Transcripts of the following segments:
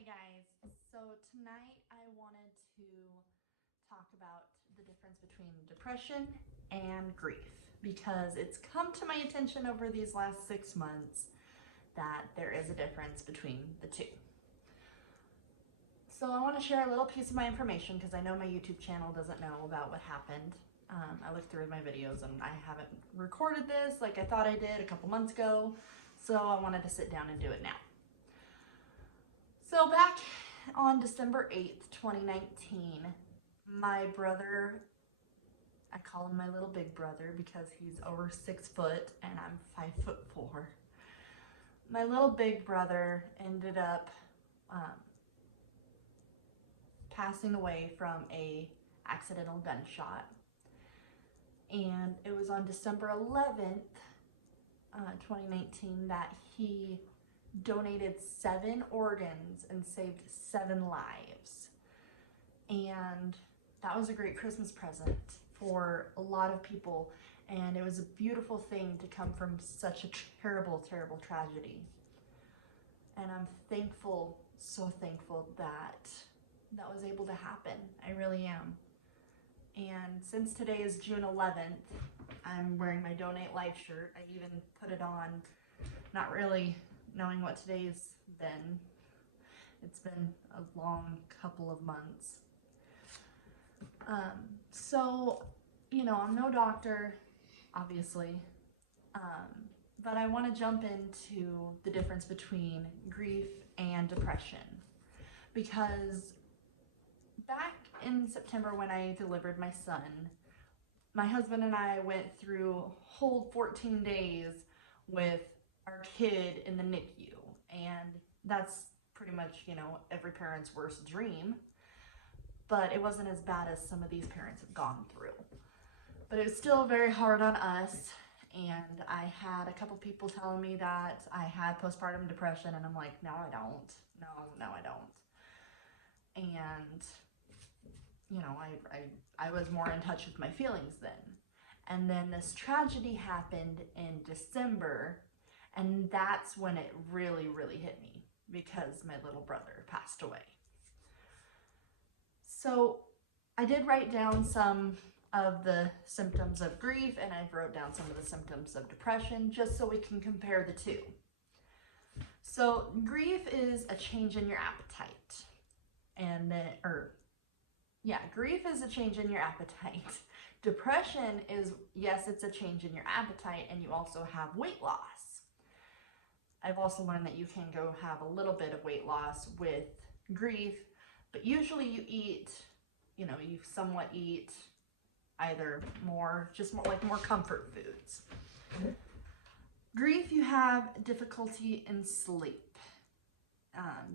Hey guys, so tonight I wanted to talk about the difference between depression and grief because it's come to my attention over these last 6 months that there is a difference between the two. So I want to share a little piece of my information because I know my YouTube channel doesn't know about what happened. I looked through my videos and I haven't recorded this like I thought I did a couple months ago, so I wanted to sit down and do it now. So back on December 8th, 2019, my brother, I call him my little big brother because he's over 6 foot and I'm 5'4". My little big brother ended up passing away from a accidental gunshot. And it was on December 11th, 2019 that he donated 7 organs and saved 7 lives. And that was a great Christmas present for a lot of people. And it was a beautiful thing to come from such a terrible, terrible tragedy. And I'm thankful, so thankful that that was able to happen. I really am. And since today is June 11th, I'm wearing my Donate Life shirt. I even put it on, not really knowing what today's been. It's been a long couple of months. So, I'm no doctor, obviously, but I want to jump into the difference between grief and depression, because back in September when I delivered my son, my husband and I went through a whole 14 days with our kid in the NICU, and that's pretty much, every parent's worst dream, but it wasn't as bad as some of these parents have gone through. But it was still very hard on us, and I had a couple people telling me that I had postpartum depression, and I'm like, no, I don't. No, I don't. And, I was more in touch with my feelings then. And then this tragedy happened in December, and that's when it really, really hit me because my little brother passed away. So I did write down some of the symptoms of grief, and I wrote down some of the symptoms of depression just so we can compare the two. So grief is a change in your appetite. Grief is a change in your appetite. Depression is, yes, it's a change in your appetite, and you also have weight loss. I've also learned that you can go have a little bit of weight loss with grief, but usually you eat, you somewhat eat either more comfort foods. Grief, you have difficulty in sleep.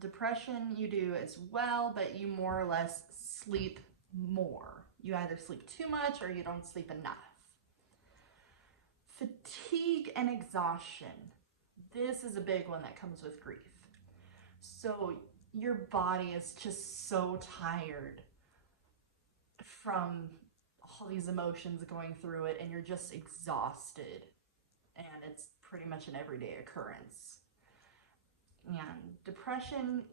Depression, you do as well, but you more or less sleep more. You either sleep too much or you don't sleep enough. Fatigue and exhaustion. This is a big one that comes with grief. So your body is just so tired from all these emotions going through it, and you're just exhausted. And it's pretty much an everyday occurrence. And depression,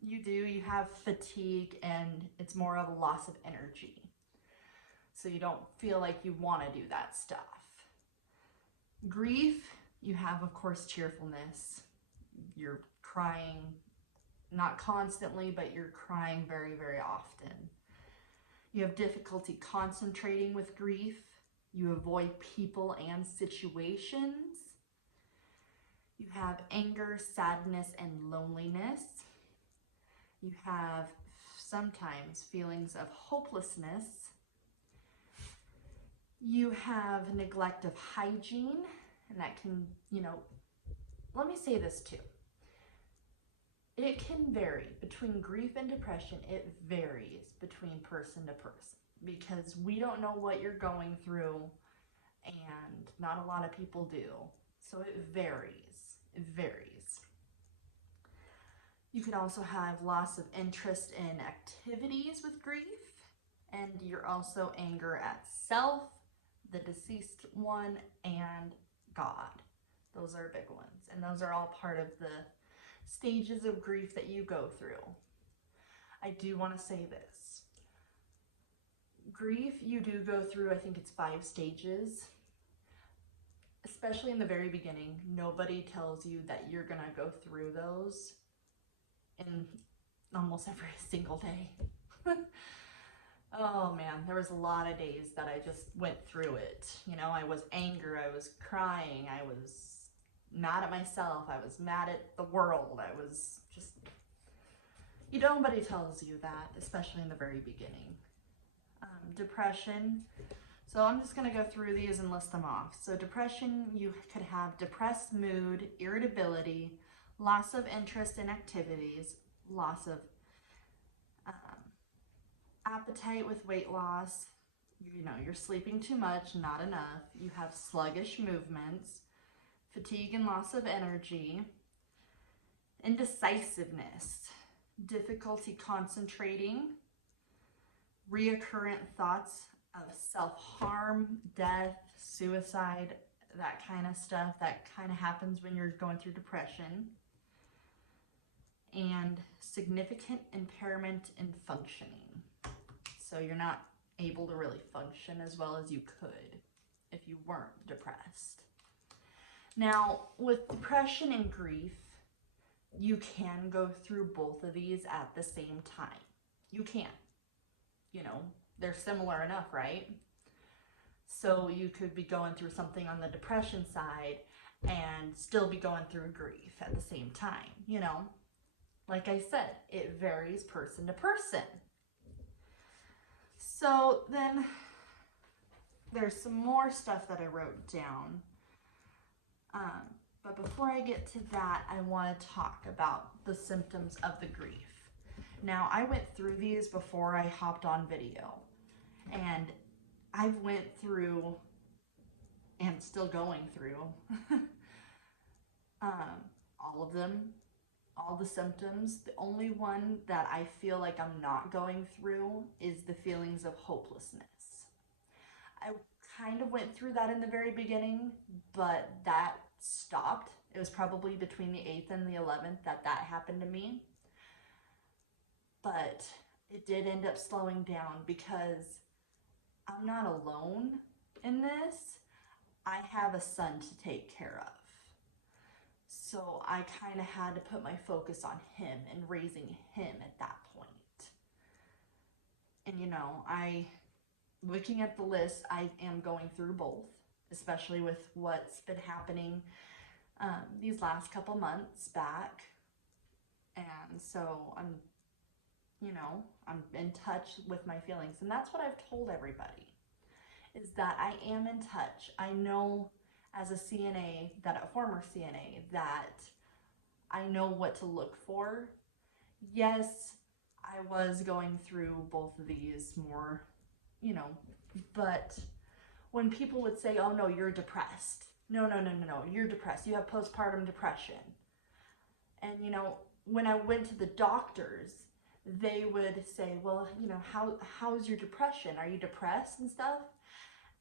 you have fatigue, and it's more of a loss of energy. So you don't feel like you want to do that stuff. Grief, you have, of course, cheerfulness. You're crying, not constantly, but you're crying very, very often. You have difficulty concentrating with grief. You avoid people and situations. You have anger, sadness, and loneliness. You have sometimes feelings of hopelessness. You have neglect of hygiene, and that can, let me say this too. It can vary between grief and depression. It varies between person to person because we don't know what you're going through, and not a lot of people do. So it varies. It varies. You can also have loss of interest in activities with grief, and you're also anger at self, the deceased one, and God. Those are big ones, and those are all part of the stages of grief that you go through. I do want to say this. Grief, you do go through, I think it's 5 stages. Especially in the very beginning, nobody tells you that you're going to go through those in almost every single day. Oh man, there was a lot of days that I just went through it. You know, I was angry, I was crying, I was mad at myself, I was mad at the world, I was just, nobody tells you that, especially in the very beginning. Depression. So I'm just going to go through these and list them off. So depression, you could have depressed mood, irritability, loss of interest in activities, loss of appetite with weight loss, you're sleeping too much, not enough. You have sluggish movements, fatigue and loss of energy, indecisiveness, difficulty concentrating, reoccurrent thoughts of self-harm, death, suicide, that kind of stuff that kind of happens when you're going through depression, and significant impairment in functioning. So you're not able to really function as well as you could if you weren't depressed. Now, with depression and grief, you can go through both of these at the same time. You can. They're similar enough, right? So you could be going through something on the depression side and still be going through grief at the same time, Like I said, it varies person to person. So then there's some more stuff that I wrote down. But before I get to that, I want to talk about the symptoms of the grief. Now, I went through these before I hopped on video, and I've went through and still going through all of them, all the symptoms. The only one that I feel like I'm not going through is the feelings of hopelessness. I kind of went through that in the very beginning, but that stopped. It was probably between the 8th and the 11th that happened to me. But it did end up slowing down because I'm not alone in this. I have a son to take care of. So I kind of had to put my focus on him and raising him at that point. And looking at the list, I am going through both, especially with what's been happening these last couple months back. And so I'm in touch with my feelings. And that's what I've told everybody, is that I am in touch. I know as a CNA, a former CNA, that I know what to look for. Yes, I was going through both of these more, but when people would say, oh no, you're depressed. No, you're depressed. You have postpartum depression. And when I went to the doctors, they would say, well, how's your depression? Are you depressed and stuff?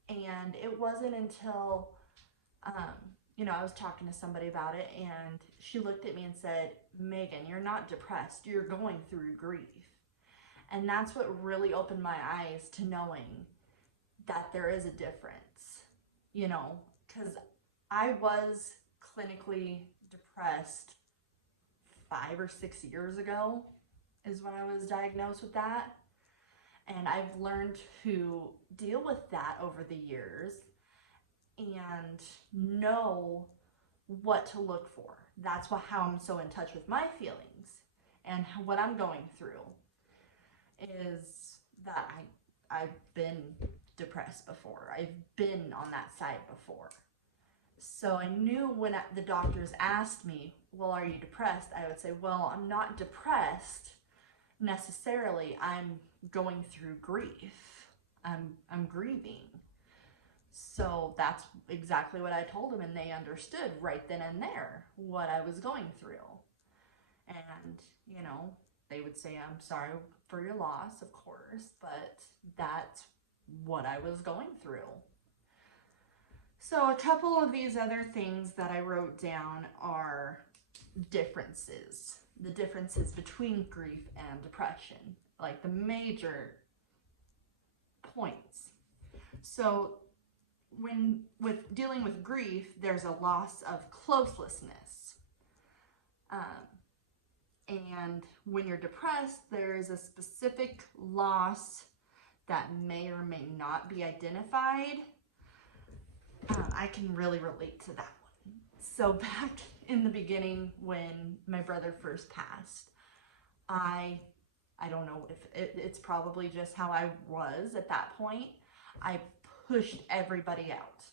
And it wasn't until, I was talking to somebody about it, and she looked at me and said, Megan, you're not depressed. You're going through grief. And that's what really opened my eyes to knowing that there is a difference, because I was clinically depressed 5 or 6 years ago is when I was diagnosed with that. And I've learned to deal with that over the years and know what to look for. That's how I'm so in touch with my feelings and what I'm going through, is that I've been depressed before. I've been on that side before. So I knew when the doctors asked me, well, are you depressed? I would say, well, I'm not depressed necessarily. I'm going through grief. I'm grieving. So that's exactly what I told them, and they understood right then and there what I was going through. And, they would say, I'm sorry for your loss, of course, but that's what I was going through. So a couple of these other things that I wrote down are differences, the differences between grief and depression, like the major points. So with dealing with grief, there's a loss of closelessness. And when you're depressed, there is a specific loss that may or may not be identified. I can really relate to that one. So back in the beginning, when my brother first passed, I don't know if it's probably just how I was at that point. I pushed everybody out.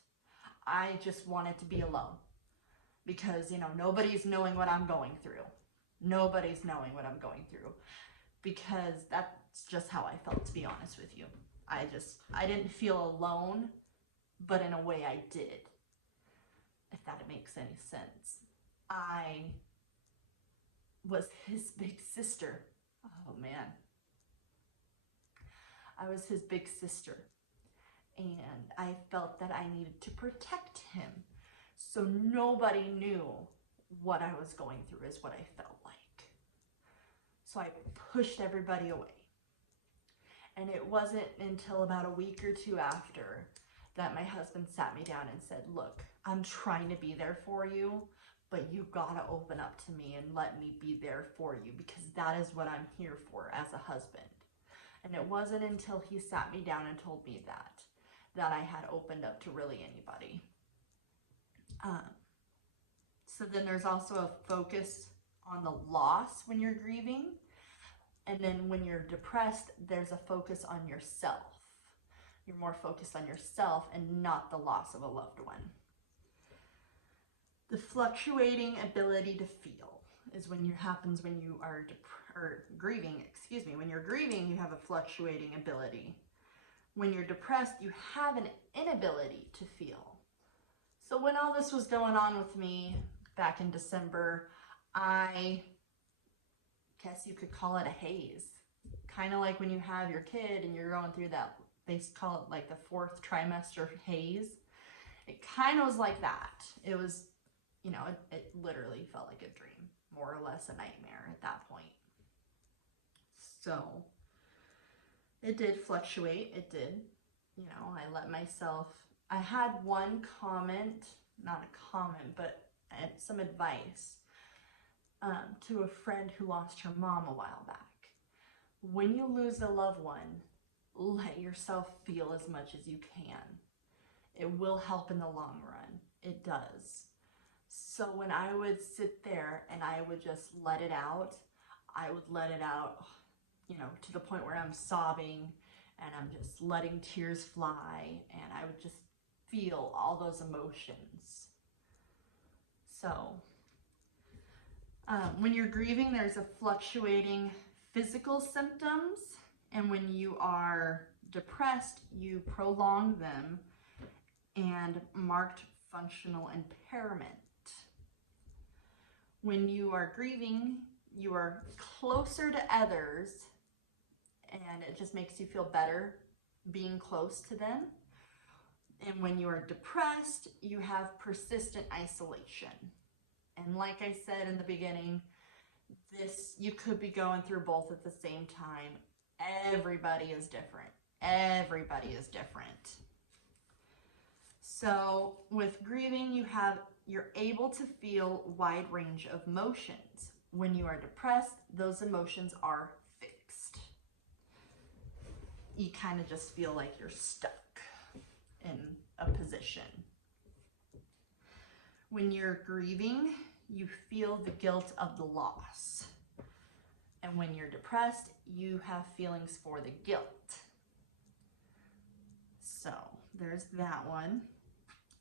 I just wanted to be alone because, nobody's knowing what I'm going through. Nobody's knowing what I'm going through because that's just how I felt, to be honest with you. I didn't feel alone, but in a way I did, if that makes any sense. I was his big sister. Oh man. I was his big sister. And I felt that I needed to protect him. So nobody knew what I was going through is what I felt like. So I pushed everybody away. And it wasn't until about a week or two after that my husband sat me down and said, look, I'm trying to be there for you, but you gotta open up to me and let me be there for you because that is what I'm here for as a husband. And it wasn't until he sat me down and told me that I had opened up to really anybody. So then there's also a focus on the loss when you're grieving. And then when you're depressed, there's a focus on yourself. You're more focused on yourself and not the loss of a loved one. The fluctuating ability to feel is happens when you are grieving. When you're grieving, you have a fluctuating ability. When you're depressed, you have an inability to feel. So when all this was going on with me back in December, I guess you could call it a haze. Kind of like when you have your kid and you're going through that, they call it like the 4th trimester haze. It kind of was like that. It was, it literally felt like a dream, more or less a nightmare at that point. So it did fluctuate. It did. I had one comment, not a comment, but some advice to a friend who lost her mom a while back. When you lose a loved one, let yourself feel as much as you can. It will help in the long run. It does. So when I would sit there and I would just let it out, I would let it out, to the point where I'm sobbing and I'm just letting tears fly and I would just feel all those emotions. So when you're grieving, there's a fluctuating physical symptoms, and when you are depressed, you prolong them and marked functional impairment. When you are grieving, you are closer to others, and it just makes you feel better being close to them. And when you are depressed, you have persistent isolation. And like I said in the beginning, you could be going through both at the same time. Everybody is different. Everybody is different. So with grieving, you're able to feel wide range of emotions. When you are depressed, those emotions are fixed. You kind of just feel like you're stuck in a position. When you're grieving, you feel the guilt of the loss. And when you're depressed, you have feelings for the guilt. So there's that one.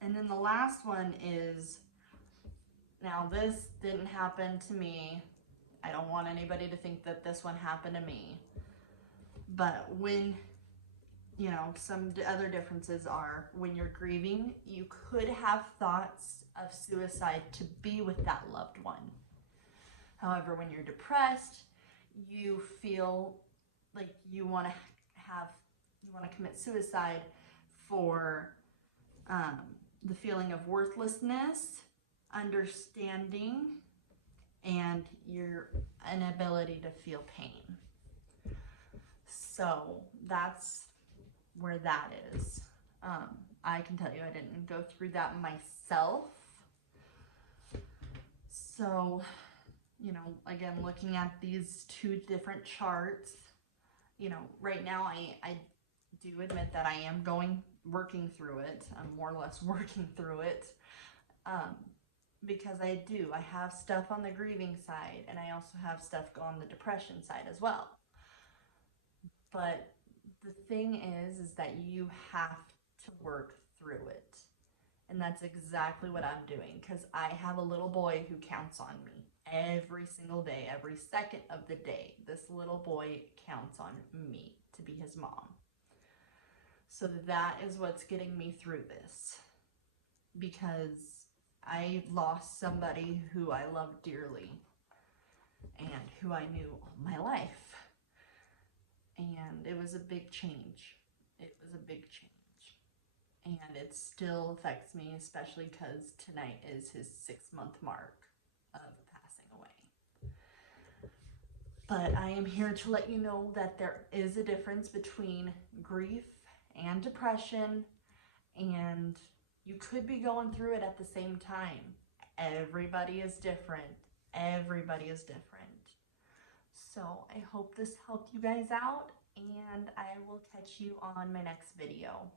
And then the last one is, now this didn't happen to me. I don't want anybody to think that this one happened to me. But when, some other differences are when you're grieving, you could have thoughts of suicide to be with that loved one. However, when you're depressed, you feel like you want to commit suicide for the feeling of worthlessness, understanding, and your inability to feel pain. So that's where that is. I can tell you I didn't go through that myself. So, you know, again, looking at these two different charts, you know, right now I do admit that I am working through it. I'm more or less working through it. Because I have stuff on the grieving side, and I also have stuff on the depression side as well. But the thing is that you have to work through it. And that's exactly what I'm doing, because I have a little boy who counts on me every single day, every second of the day. This little boy counts on me to be his mom. So that is what's getting me through this, because I lost somebody who I loved dearly and who I knew all my life. And it was a big change. It was a big change. And it still affects me, especially because tonight is his 6-month mark of passing away. But I am here to let you know that there is a difference between grief and depression, and you could be going through it at the same time. Everybody is different. Everybody is different. So I hope this helped you guys out, and I will catch you on my next video.